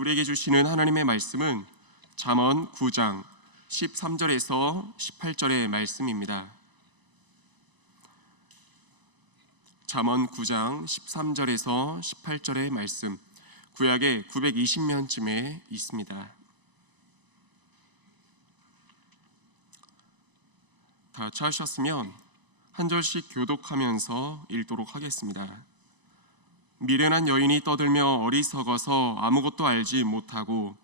우리에게 주시는 하나님의 말씀은 잠언 9장 13절에서 18절의 말씀입니다. 잠언 9장 13절에서 18절의 말씀, 구약의 920면쯤에 있습니다. 다 찾으셨으면 한 절씩 교독하면서 읽도록 하겠습니다. 미련한 여인이 떠들며 어리석어서 아무것도 알지 못하고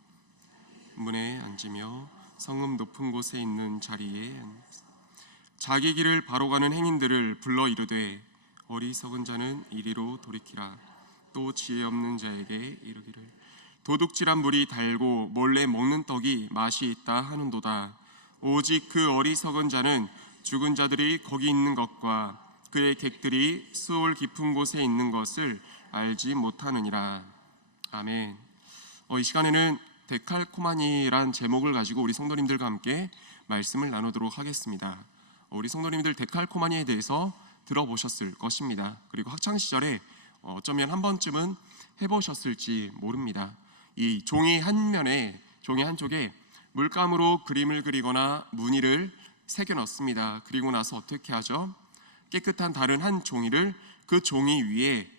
문에 앉으며 성읍 높은 곳에 있는 자리에 자기 길을 바로 가는 행인들을 불러 이르되 어리석은 자는 이리로 돌이키라. 또 지혜 없는 자에게 이르기를 도둑질한 물이 달고 몰래 먹는 떡이 맛이 있다 하는도다. 오직 그 어리석은 자는 죽은 자들이 거기 있는 것과 그의 객들이 수올 깊은 곳에 있는 것을 알지 못하느니라. 아멘. 이 시간에는 데칼코마니란 제목을 가지고 우리 성도님들과 함께 말씀을 나누도록 하겠습니다. 우리 성도님들 데칼코마니에 대해서 들어보셨을 것입니다. 그리고 학창시절에 어쩌면 한 번쯤은 해보셨을지 모릅니다. 이 종이 한쪽에 물감으로 그림을 그리거나 무늬를 새겨 넣습니다. 그리고 나서 어떻게 하죠? 깨끗한 다른 한 종이를 그 종이 위에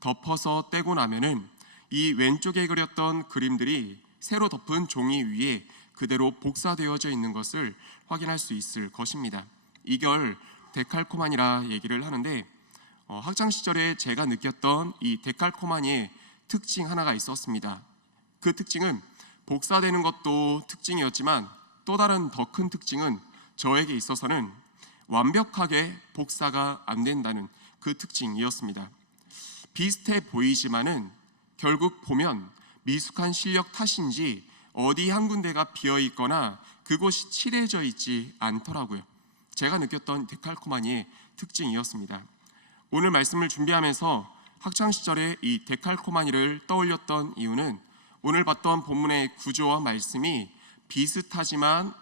덮어서 떼고 나면은 이 왼쪽에 그렸던 그림들이 새로 덮은 종이 위에 그대로 복사되어져 있는 것을 확인할 수 있을 것입니다. 이걸 데칼코마니라 얘기를 하는데, 학창시절에 제가 느꼈던 이 데칼코마니의 특징 하나가 있었습니다. 그 특징은 복사되는 것도 특징이었지만 또 다른 더 큰 특징은 저에게 있어서는 완벽하게 복사가 안 된다는 그 특징이었습니다. 비슷해 보이지만은 결국 보면 미숙한 실력 탓인지 어디 한 군데가 비어 있거나 그곳이 칠해져 있지 않더라고요. 제가 느꼈던 데칼코마니의 특징이었습니다. 오늘 말씀을 준비하면서 학창시절에 이 데칼코마니를 떠올렸던 이유는 오늘 봤던 본문의 구조와 말씀이 비슷하지만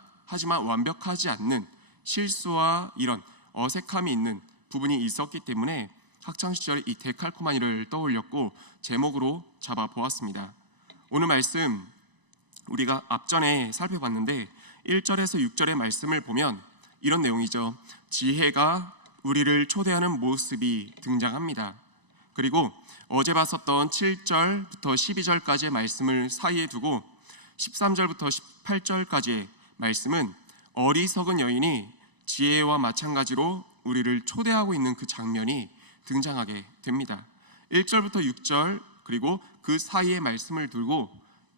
완벽하지 않는 실수와 이런 어색함이 있는 부분이 있었기 때문에 학창시절에 이 데칼코마니를 떠올렸고 제목으로 잡아보았습니다. 오늘 말씀 우리가 앞전에 살펴봤는데 1절에서 6절의 말씀을 보면 이런 내용이죠. 지혜가 우리를 초대하는 모습이 등장합니다. 그리고 어제 봤었던 7절부터 12절까지의 말씀을 사이에 두고 13절부터 18절까지의 말씀은 어리석은 여인이 지혜와 마찬가지로 우리를 초대하고 있는 그 장면이 등장하게 됩니다. 1절부터 6절 그리고 그 사이의 말씀을 두고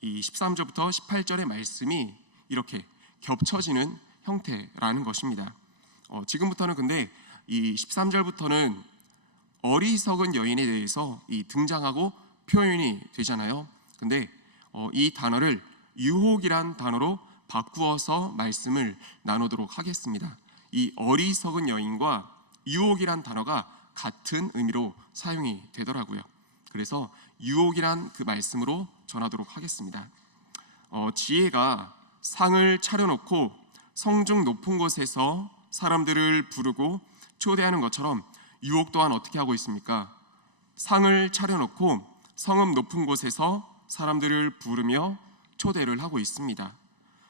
이 13절부터 18절의 말씀이 이렇게 겹쳐지는 형태라는 것입니다. 지금부터는 근데 이 13절부터는 어리석은 여인에 대해서 등장하고 표현이 되잖아요. 근데 이 단어를 유혹이란 단어로 바꾸어서 말씀을 나누도록 하겠습니다. 이 어리석은 여인과 유혹이란 단어가 같은 의미로 사용이 되더라고요. 그래서 유혹이란 그 말씀으로 전하도록 하겠습니다. 지혜가 상을 차려놓고 성중 높은 곳에서 사람들을 부르고 초대하는 것처럼 유혹 또한 어떻게 하고 있습니까? 상을 차려놓고 성읍 높은 곳에서 사람들을 부르며 초대를 하고 있습니다.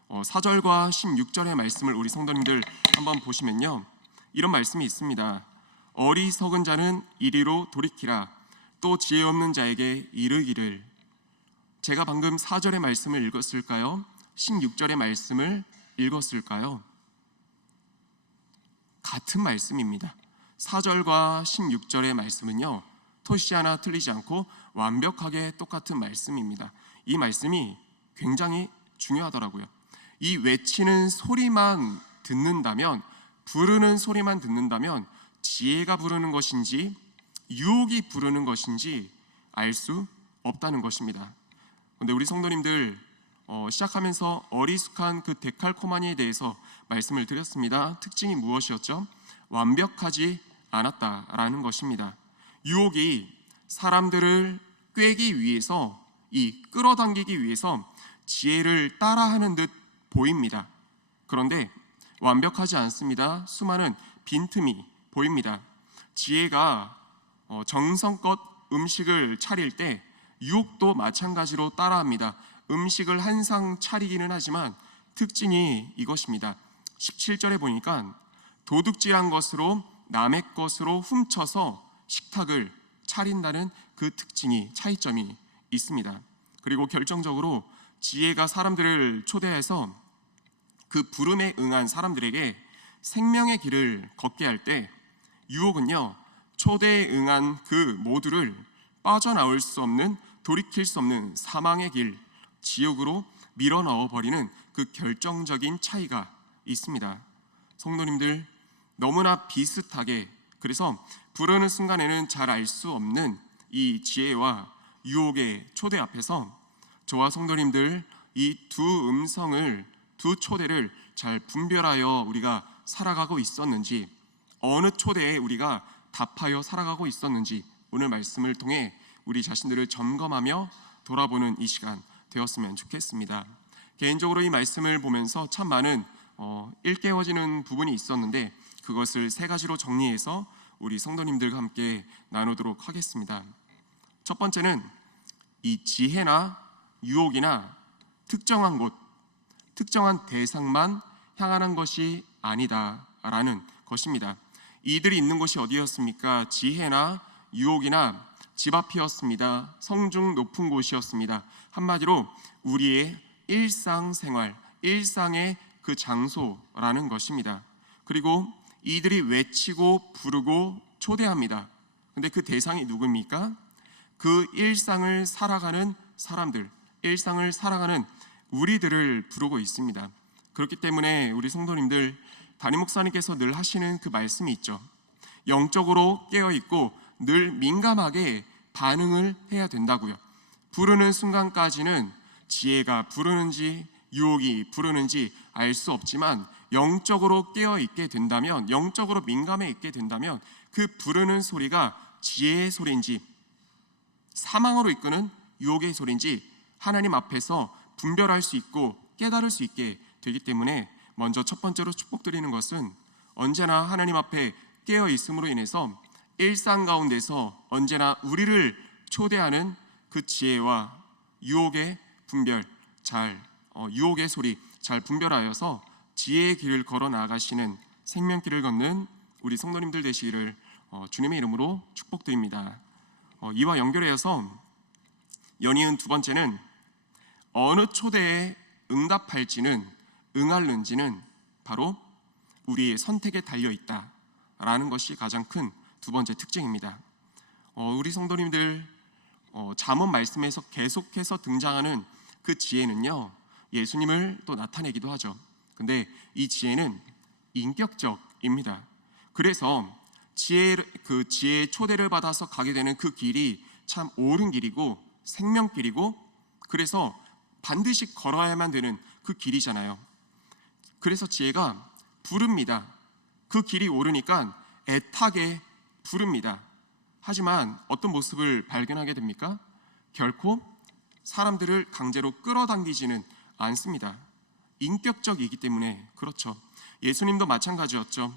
4절과 16절의 말씀을 우리 성도님들 한번 보시면요, 이런 말씀이 있습니다. 어리석은 자는 이리로 돌이키라. 또 지혜 없는 자에게 이르기를. 제가 방금 4절의 말씀을 읽었을까요? 16절의 말씀을 읽었을까요? 같은 말씀입니다. 4절과 16절의 말씀은요, 토시 하나 틀리지 않고 완벽하게 똑같은 말씀입니다. 이 말씀이 굉장히 중요하더라고요. 이 외치는 소리만 듣는다면, 부르는 소리만 듣는다면 지혜가 부르는 것인지 유혹이 부르는 것인지 알 수 없다는 것입니다. 그런데 우리 성도님들 시작하면서 어리숙한 그 데칼코마니에 대해서 말씀을 드렸습니다. 특징이 무엇이었죠? 완벽하지 않았다라는 것입니다. 유혹이 사람들을 꿰기 위해서, 끌어당기기 위해서 지혜를 따라하는 듯 보입니다. 그런데 완벽하지 않습니다. 수많은 빈틈이 보입니다. 지혜가 정성껏 음식을 차릴 때 유혹도 마찬가지로 따라합니다. 음식을 한 상 차리기는 하지만 특징이 이것입니다. 17절에 보니까 도둑질한 것으로 남의 것으로 훔쳐서 식탁을 차린다는 그 특징이, 차이점이 있습니다. 그리고 결정적으로 지혜가 사람들을 초대해서 그 부름에 응한 사람들에게 생명의 길을 걷게 할 때, 유혹은요, 초대에 응한 그 모두를 빠져나올 수 없는, 돌이킬 수 없는 사망의 길, 지옥으로 밀어넣어 버리는 그 결정적인 차이가 있습니다. 성도님들, 너무나 비슷하게, 그래서 부르는 순간에는 잘 알 수 없는 이 지혜와 유혹의 초대 앞에서 저와 성도님들, 이 두 음성을, 두 초대를 잘 분별하여 우리가 살아가고 있었는지, 어느 초대에 우리가 답하여 살아가고 있었는지, 오늘 말씀을 통해 우리 자신들을 점검하며 돌아보는 이 시간 되었으면 좋겠습니다. 개인적으로 이 말씀을 보면서 참 많은 일깨워지는 부분이 있었는데, 그것을 세 가지로 정리해서 우리 성도님들과 함께 나누도록 하겠습니다. 첫 번째는 이 지혜나 유혹이나 특정한 곳, 특정한 대상만 향하는 것이 아니다라는 것입니다. 이들이 있는 곳이 어디였습니까? 지혜나 유혹이나 집 앞이었습니다. 성중 높은 곳이었습니다. 한마디로 우리의 일상생활, 일상의 그 장소라는 것입니다. 그리고 이들이 외치고 부르고 초대합니다. 근데 그 대상이 누굽니까? 그 일상을 살아가는 사람들, 일상을 살아가는 우리들을 부르고 있습니다. 그렇기 때문에 우리 성도님들, 담임 목사님께서 늘 하시는 그 말씀이 있죠. 영적으로 깨어있고 늘 민감하게 반응을 해야 된다고요. 부르는 순간까지는 지혜가 부르는지 유혹이 부르는지 알 수 없지만, 영적으로 깨어있게 된다면, 영적으로 민감해 있게 된다면 그 부르는 소리가 지혜의 소리인지 사망으로 이끄는 유혹의 소리인지 하나님 앞에서 분별할 수 있고 깨달을 수 있게 되기 때문에, 먼저 첫 번째로 축복드리는 것은 언제나 하나님 앞에 깨어 있음으로 인해서 일상 가운데서 언제나 우리를 초대하는 그 지혜와 유혹의 분별, 유혹의 소리 잘 분별하여서 지혜의 길을 걸어 나가시는, 생명길을 걷는 우리 성도님들 되시기를 주님의 이름으로 축복드립니다. 이와 연결해서 연이은 두 번째는 어느 초대에 응답할지는, 응할는지는 바로 우리의 선택에 달려 있다라는 것이 가장 큰 두 번째 특징입니다. 우리 성도님들, 잠언 말씀에서 계속해서 등장하는 그 지혜는요, 예수님을 또 나타내기도 하죠. 근데 이 지혜는 인격적입니다. 그래서 그 지혜의 초대를 받아서 가게 되는 그 길이 참 옳은 길이고 생명길이고, 그래서 반드시 걸어야만 되는 그 길이잖아요. 그래서 지혜가 부릅니다. 그 길이 옳으니까 애타게 부릅니다. 하지만 어떤 모습을 발견하게 됩니까? 결코 사람들을 강제로 끌어당기지는 않습니다. 인격적이기 때문에 그렇죠. 예수님도 마찬가지였죠.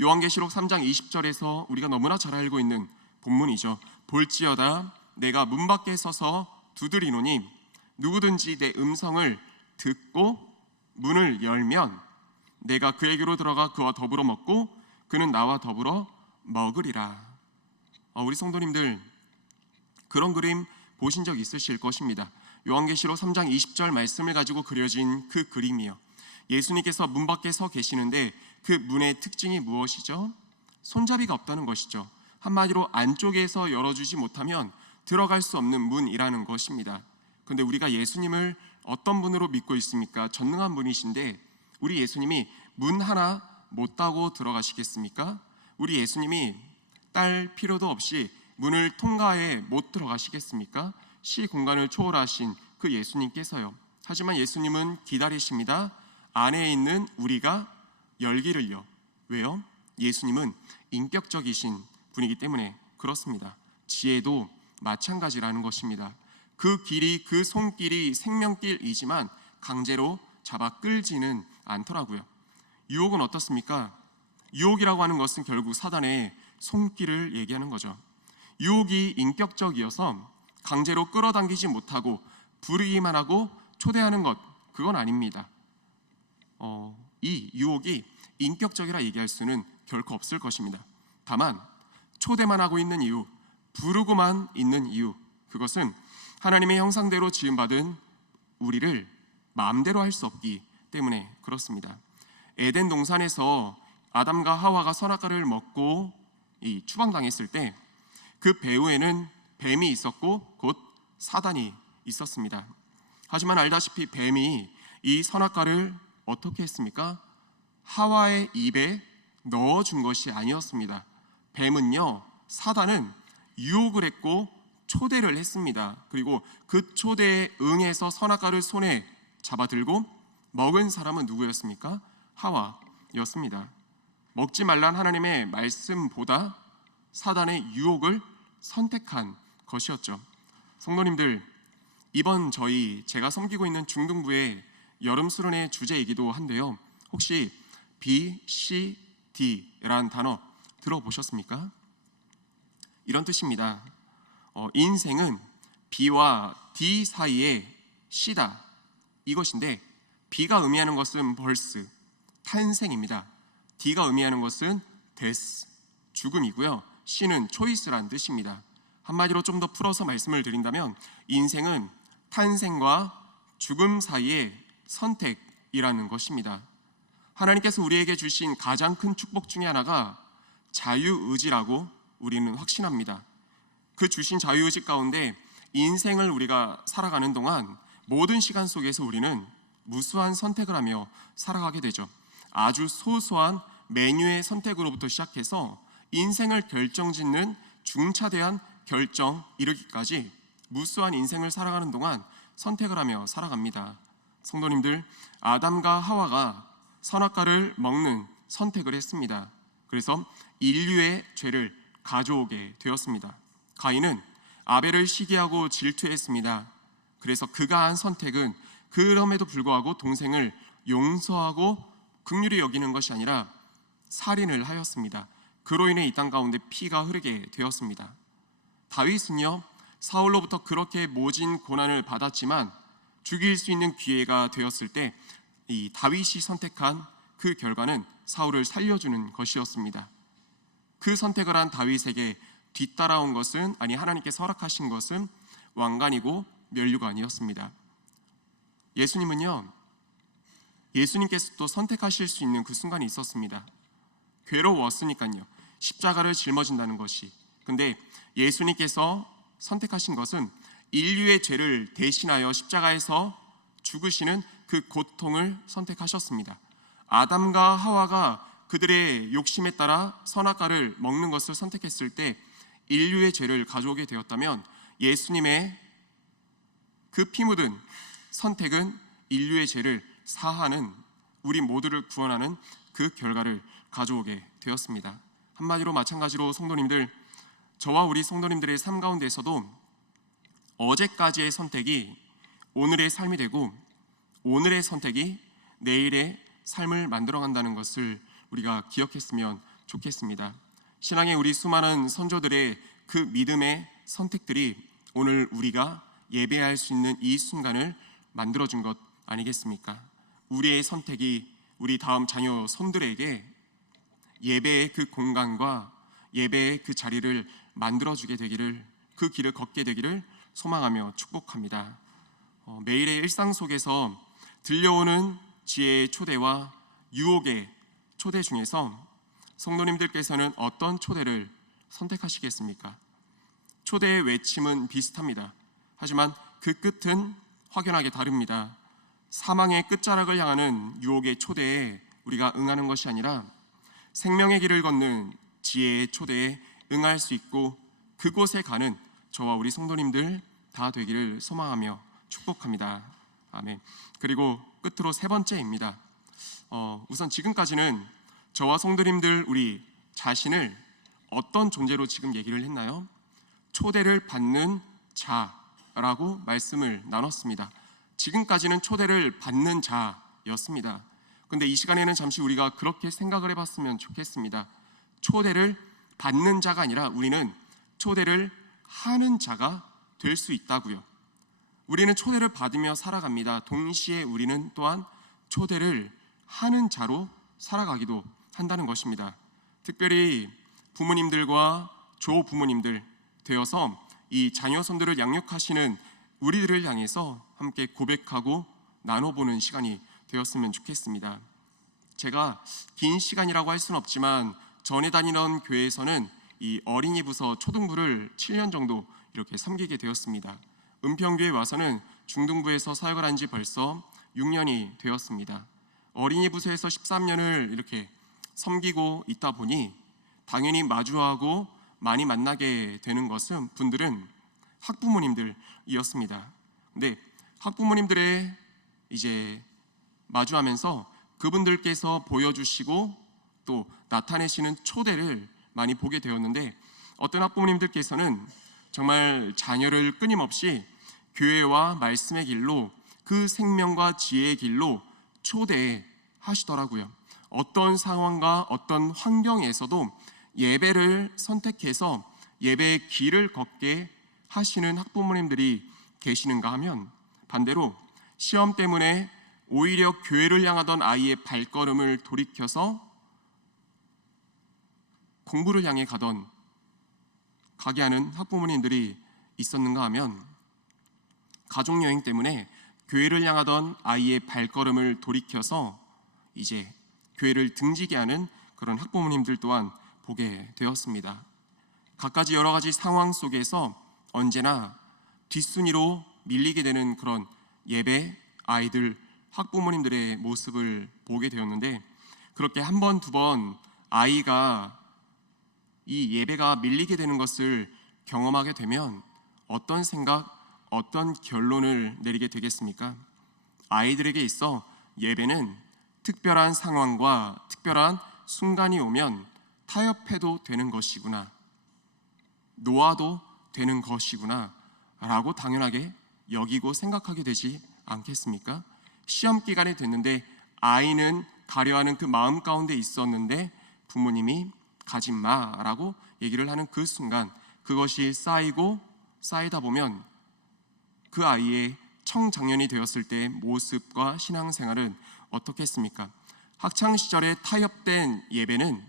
요한계시록 3장 20절에서 우리가 너무나 잘 알고 있는 본문이죠. 볼지어다 내가 문 밖에 서서 두드리노니 누구든지 내 음성을 듣고 문을 열면 내가 그에게로 들어가 그와 더불어 먹고 그는 나와 더불어 먹으리라. 우리 성도님들, 그런 그림 보신 적 있으실 것입니다. 요한계시록 3장 20절 말씀을 가지고 그려진 그 그림이요, 예수님께서 문 밖에 서 계시는데 그 문의 특징이 무엇이죠? 손잡이가 없다는 것이죠. 한마디로 안쪽에서 열어주지 못하면 들어갈 수 없는 문이라는 것입니다. 그런데 우리가 예수님을 어떤 분으로 믿고 있습니까? 전능한 분이신데 우리 예수님이 문 하나 못 따고 들어가시겠습니까? 우리 예수님이 딸 필요도 없이 문을 통과해 못 들어가시겠습니까? 시 공간을 초월하신 그 예수님께서요. 하지만 예수님은 기다리십니다. 안에 있는 우리가 열기를요. 왜요? 예수님은 인격적이신 분이기 때문에 그렇습니다. 지혜도 마찬가지라는 것입니다. 그 길이, 그 손길이 생명길이지만 강제로 잡아 끌지는 않더라고요. 유혹은 어떻습니까? 유혹이라고 하는 것은 결국 사단의 손길을 얘기하는 거죠. 유혹이 인격적이어서 강제로 끌어당기지 못하고 부르기만 하고 초대하는 것, 그건 아닙니다. 이 유혹이 인격적이라 얘기할 수는 결코 없을 것입니다. 다만 초대만 하고 있는 이유, 부르고만 있는 이유, 그것은 하나님의 형상대로 지음받은 우리를 마음대로 할 수 없기 때문에 그렇습니다. 에덴 동산에서 아담과 하와가 선악과를 먹고 추방당했을 때 그 배후에는 뱀이 있었고 곧 사단이 있었습니다. 하지만 알다시피 뱀이 이 선악과를 어떻게 했습니까? 하와의 입에 넣어준 것이 아니었습니다. 뱀은요, 사단은 유혹을 했고 초대를 했습니다. 그리고 그 초대에 응해서 선악과를 손에 잡아들고 먹은 사람은 누구였습니까? 하와였습니다. 먹지 말란 하나님의 말씀보다 사단의 유혹을 선택한 것이었죠. 성도님들, 이번 제가 섬기고 있는 중등부의 여름 수련회 주제이기도 한데요, 혹시 BCD라는 단어 들어보셨습니까? 이런 뜻입니다. 인생은 B와 D 사이의 C다, 이것인데 B가 의미하는 것은 birth, 탄생입니다. D가 의미하는 것은 death, 죽음이고요. C는 choice라는 뜻입니다. 한마디로 좀 더 풀어서 말씀을 드린다면 인생은 탄생과 죽음 사이의 선택이라는 것입니다. 하나님께서 우리에게 주신 가장 큰 축복 중에 하나가 자유의지라고 우리는 확신합니다. 그 주신 자유의지 가운데 인생을 우리가 살아가는 동안 모든 시간 속에서 우리는 무수한 선택을 하며 살아가게 되죠. 아주 소소한 메뉴의 선택으로부터 시작해서 인생을 결정짓는 중차대한 결정 이르기까지 무수한 인생을 살아가는 동안 선택을 하며 살아갑니다. 성도님들, 아담과 하와가 선악과를 먹는 선택을 했습니다. 그래서 인류의 죄를 가져오게 되었습니다. 가인은 아벨을 시기하고 질투했습니다. 그래서 그가 한 선택은 그럼에도 불구하고 동생을 용서하고 긍휼히 여기는 것이 아니라 살인을 하였습니다. 그로 인해 이 땅 가운데 피가 흐르게 되었습니다. 다윗은요, 사울로부터 그렇게 모진 고난을 받았지만 죽일 수 있는 기회가 되었을 때 이 다윗이 선택한 그 결과는 사울을 살려주는 것이었습니다. 그 선택을 한 다윗에게 뒤따라온 것은, 아니 하나님께서 허락하신 것은 왕관이고 면류가 아니었습니다. 예수님은요, 예수님께서 또 선택하실 수 있는 그 순간이 있었습니다. 괴로웠으니까요, 십자가를 짊어진다는 것이. 근데 예수님께서 선택하신 것은 인류의 죄를 대신하여 십자가에서 죽으시는 그 고통을 선택하셨습니다. 아담과 하와가 그들의 욕심에 따라 선악과를 먹는 것을 선택했을 때 인류의 죄를 가져오게 되었다면, 예수님의 그 피 묻은 선택은 인류의 죄를 사하는, 우리 모두를 구원하는 그 결과를 가져오게 되었습니다. 한마디로 마찬가지로 성도님들, 저와 우리 성도님들의 삶 가운데에서도 어제까지의 선택이 오늘의 삶이 되고 오늘의 선택이 내일의 삶을 만들어간다는 것을 우리가 기억했으면 좋겠습니다. 신앙의 우리 수많은 선조들의 그 믿음의 선택들이 오늘 우리가 예배할 수 있는 이 순간을 만들어준 것 아니겠습니까? 우리의 선택이 우리 다음 자녀 손들에게 예배의 그 공간과 예배의 그 자리를 만들어주게 되기를, 그 길을 걷게 되기를 소망하며 축복합니다. 매일의 일상 속에서 들려오는 지혜의 초대와 유혹의 초대 중에서 성도님들께서는 어떤 초대를 선택하시겠습니까? 초대의 외침은 비슷합니다. 하지만 그 끝은 확연하게 다릅니다. 사망의 끝자락을 향하는 유혹의 초대에 우리가 응하는 것이 아니라 생명의 길을 걷는 지혜의 초대에 응할 수 있고 그곳에 가는 저와 우리 성도님들 다 되기를 소망하며 축복합니다. 아멘. 그리고 끝으로 세 번째입니다. 우선 지금까지는 저와 성도님들 우리 자신을 어떤 존재로 지금 얘기를 했나요? 초대를 받는 자라고 말씀을 나눴습니다. 지금까지는 초대를 받는 자였습니다. 근데 이 시간에는 잠시 우리가 그렇게 생각을 해봤으면 좋겠습니다. 초대를 받는 자가 아니라 우리는 초대를 하는 자가 될 수 있다고요. 우리는 초대를 받으며 살아갑니다. 동시에 우리는 또한 초대를 하는 자로 살아가기도 한다는 것입니다. 특별히 부모님들과 조부모님들 되어서 이 자녀손들을 양육하시는 우리들을 향해서 함께 고백하고 나눠보는 시간이 되었으면 좋겠습니다. 제가 긴 시간이라고 할 수는 없지만 전에 다니던 교회에서는 이 어린이 부서 초등부를 7년 정도 이렇게 섬기게 되었습니다. 은평교회 와서는 중등부에서 사역을 한 지 벌써 6년이 되었습니다. 어린이 부서에서 13년을 이렇게 섬기고 있다 보니 당연히 마주하고 많이 만나게 되는 분들은 학부모님들이었습니다. 근데 학부모님들의 이제 마주하면서 그분들께서 보여주시고 또 나타내시는 초대를 많이 보게 되었는데, 어떤 학부모님들께서는 정말 자녀를 끊임없이 교회와 말씀의 길로, 그 생명과 지혜의 길로 초대하시더라고요. 어떤 상황과 어떤 환경에서도 예배를 선택해서 예배의 길을 걷게 하시는 학부모님들이 계시는가 하면, 반대로 시험 때문에 오히려 교회를 향하던 아이의 발걸음을 돌이켜서 공부를 향해 가게 하는 학부모님들이 있었는가 하면, 가족여행 때문에 교회를 향하던 아이의 발걸음을 돌이켜서 이제 교회를 등지게 하는 그런 학부모님들 또한 보게 되었습니다. 갖가지 여러 가지 상황 속에서 언제나 뒷순위로 밀리게 되는 그런 예배 아이들, 학부모님들의 모습을 보게 되었는데, 그렇게 한 번, 두 번 아이가 이 예배가 밀리게 되는 것을 경험하게 되면 어떤 생각, 어떤 결론을 내리게 되겠습니까? 아이들에게 있어 예배는 특별한 상황과 특별한 순간이 오면 타협해도 되는 것이구나, 놓아도 되는 것이구나 라고 당연하게 여기고 생각하게 되지 않겠습니까? 시험 기간이 됐는데 아이는 가려하는 그 마음 가운데 있었는데 부모님이 가지 마라고 얘기를 하는 그 순간, 그것이 쌓이다 보면 그 아이의 청장년이 되었을 때의 모습과 신앙생활은 어떻겠습니까? 학창시절에 타협된 예배는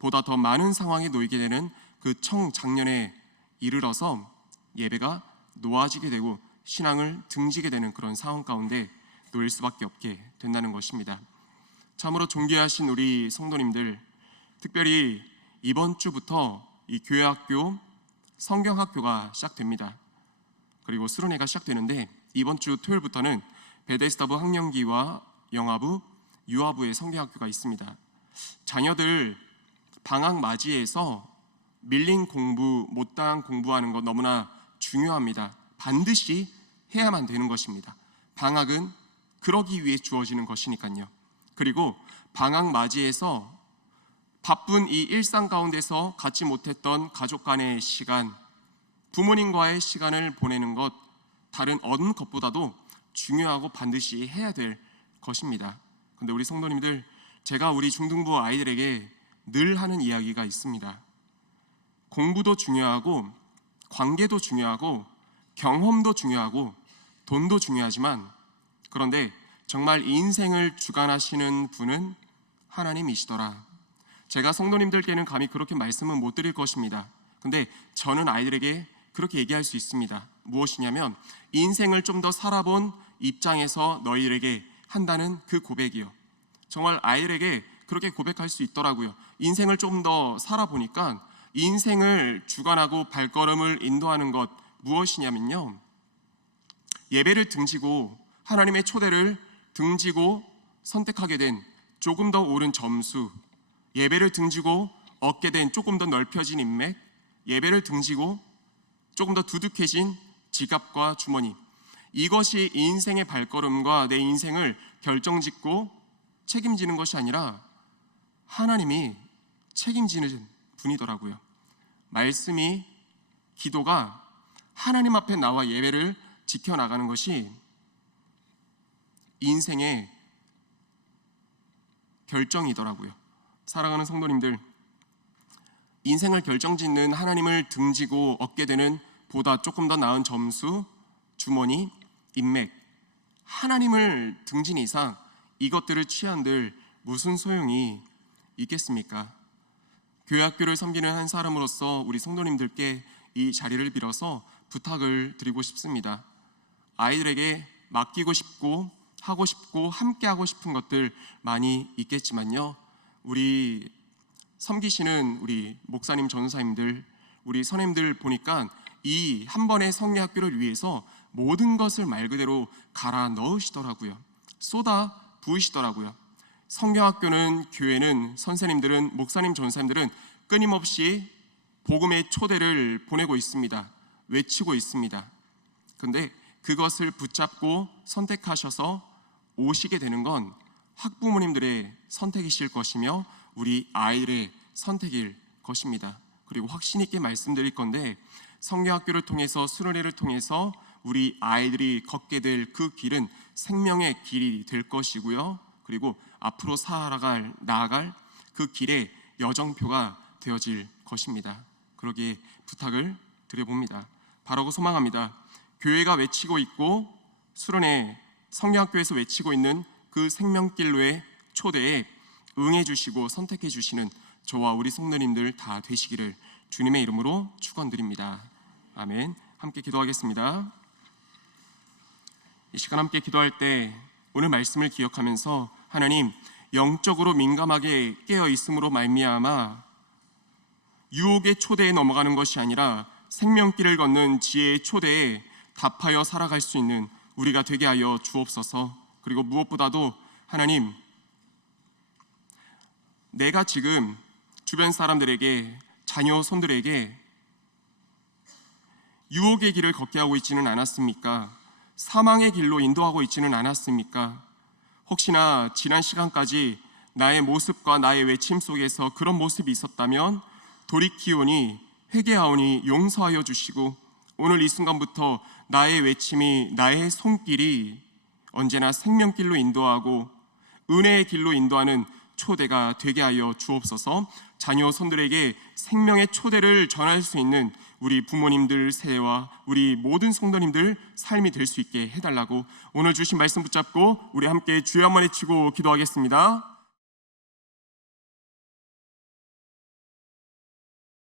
보다 더 많은 상황에 놓이게 되는 그 청장년에 이르러서 예배가 놓아지게 되고 신앙을 등지게 되는 그런 상황 가운데 놓일 수밖에 없게 된다는 것입니다. 참으로 존귀하신 우리 성도님들, 특별히 이번 주부터 이 교회학교, 성경학교가 시작됩니다. 그리고 수련회가 시작되는데, 이번 주 토요일부터는 베데스다부 학령기와 영아부, 유아부의 성경학교가 있습니다. 자녀들 방학 맞이해서 밀린 공부, 못다한 공부하는 것 너무나 중요합니다. 반드시 해야만 되는 것입니다. 방학은 그러기 위해 주어지는 것이니까요. 그리고 방학 맞이해서 바쁜 이 일상 가운데서 갖지 못했던 가족 간의 시간, 부모님과의 시간을 보내는 것, 다른 어느 것보다도 중요하고 반드시 해야 될 것입니다. 그런데 우리 성도님들, 제가 우리 중등부 아이들에게 늘 하는 이야기가 있습니다. 공부도 중요하고 관계도 중요하고 경험도 중요하고 돈도 중요하지만, 그런데 정말 인생을 주관하시는 분은 하나님이시더라. 제가 성도님들께는 감히 그렇게 말씀은 못 드릴 것입니다. 근데 저는 아이들에게 그렇게 얘기할 수 있습니다. 무엇이냐면, 인생을 좀 더 살아본 입장에서 너희들에게 한다는 그 고백이요. 정말 아이들에게 그렇게 고백할 수 있더라고요. 인생을 좀 더 살아보니까 인생을 주관하고 발걸음을 인도하는 것 무엇이냐면요, 예배를 등지고 하나님의 초대를 등지고 선택하게 된 조금 더 오른 점수, 예배를 등지고 얻게 된 조금 더 넓혀진 인맥, 예배를 등지고 조금 더 두둑해진 지갑과 주머니, 이것이 인생의 발걸음과 내 인생을 결정짓고 책임지는 것이 아니라 하나님이 책임지는 분이더라고요. 말씀이, 기도가 하나님 앞에 나와 예배를 지켜나가는 것이 인생의 결정이더라고요. 사랑하는 성도님들, 인생을 결정짓는 하나님을 등지고 얻게 되는 보다 조금 더 나은 점수, 주머니, 인맥, 하나님을 등진 이상 이것들을 취한들 무슨 소용이 있겠습니까? 교회 학교를 섬기는 한 사람으로서 우리 성도님들께 이 자리를 빌어서 부탁을 드리고 싶습니다. 아이들에게 맡기고 싶고 하고 싶고 함께 하고 싶은 것들 많이 있겠지만요, 우리 섬기시는 우리 목사님, 전사님들, 우리 선생님들 보니까 이 한 번의 성례 학교를 위해서 모든 것을 말 그대로 갈아 넣으시더라고요. 쏟아 부으시더라고요. 성경학교는, 교회는, 선생님들은, 목사님, 전사님들은 끊임없이 복음의 초대를 보내고 있습니다. 외치고 있습니다. 그런데 그것을 붙잡고 선택하셔서 오시게 되는 건 학부모님들의 선택이실 것이며 우리 아이들의 선택일 것입니다. 그리고 확신 있게 말씀드릴 건데, 성경학교를 통해서, 수련회를 통해서 우리 아이들이 걷게 될 그 길은 생명의 길이 될 것이고요, 그리고 앞으로 나아갈 그 길의 여정표가 되어질 것입니다. 그러기에 부탁을 드려봅니다. 바라고 소망합니다. 교회가 외치고 있고 수련회 성경학교에서 외치고 있는 그 생명길로의 초대에 응해 주시고 선택해 주시는 저와 우리 성도님들 다 되시기를 주님의 이름으로 축원드립니다. 아멘. 함께 기도하겠습니다. 이 시간 함께 기도할 때 오늘 말씀을 기억하면서, 하나님, 영적으로 민감하게 깨어 있음으로 말미암아 유혹의 초대에 넘어가는 것이 아니라 생명길을 걷는 지혜의 초대에 답하여 살아갈 수 있는 우리가 되게 하여 주옵소서. 그리고 무엇보다도 하나님, 내가 지금 주변 사람들에게, 자녀 손들에게 유혹의 길을 걷게 하고 있지는 않았습니까? 사망의 길로 인도하고 있지는 않았습니까? 혹시나 지난 시간까지 나의 모습과 나의 외침 속에서 그런 모습이 있었다면 돌이키오니 회개하오니 용서하여 주시고, 오늘 이 순간부터 나의 외침이, 나의 손길이 언제나 생명길로 인도하고 은혜의 길로 인도하는 초대가 되게 하여 주옵소서. 자녀 손들에게 생명의 초대를 전할 수 있는 우리 부모님들 세대와 우리 모든 성도님들 삶이 될 수 있게 해달라고, 오늘 주신 말씀 붙잡고 우리 함께 주여 한번 외치고 기도하겠습니다.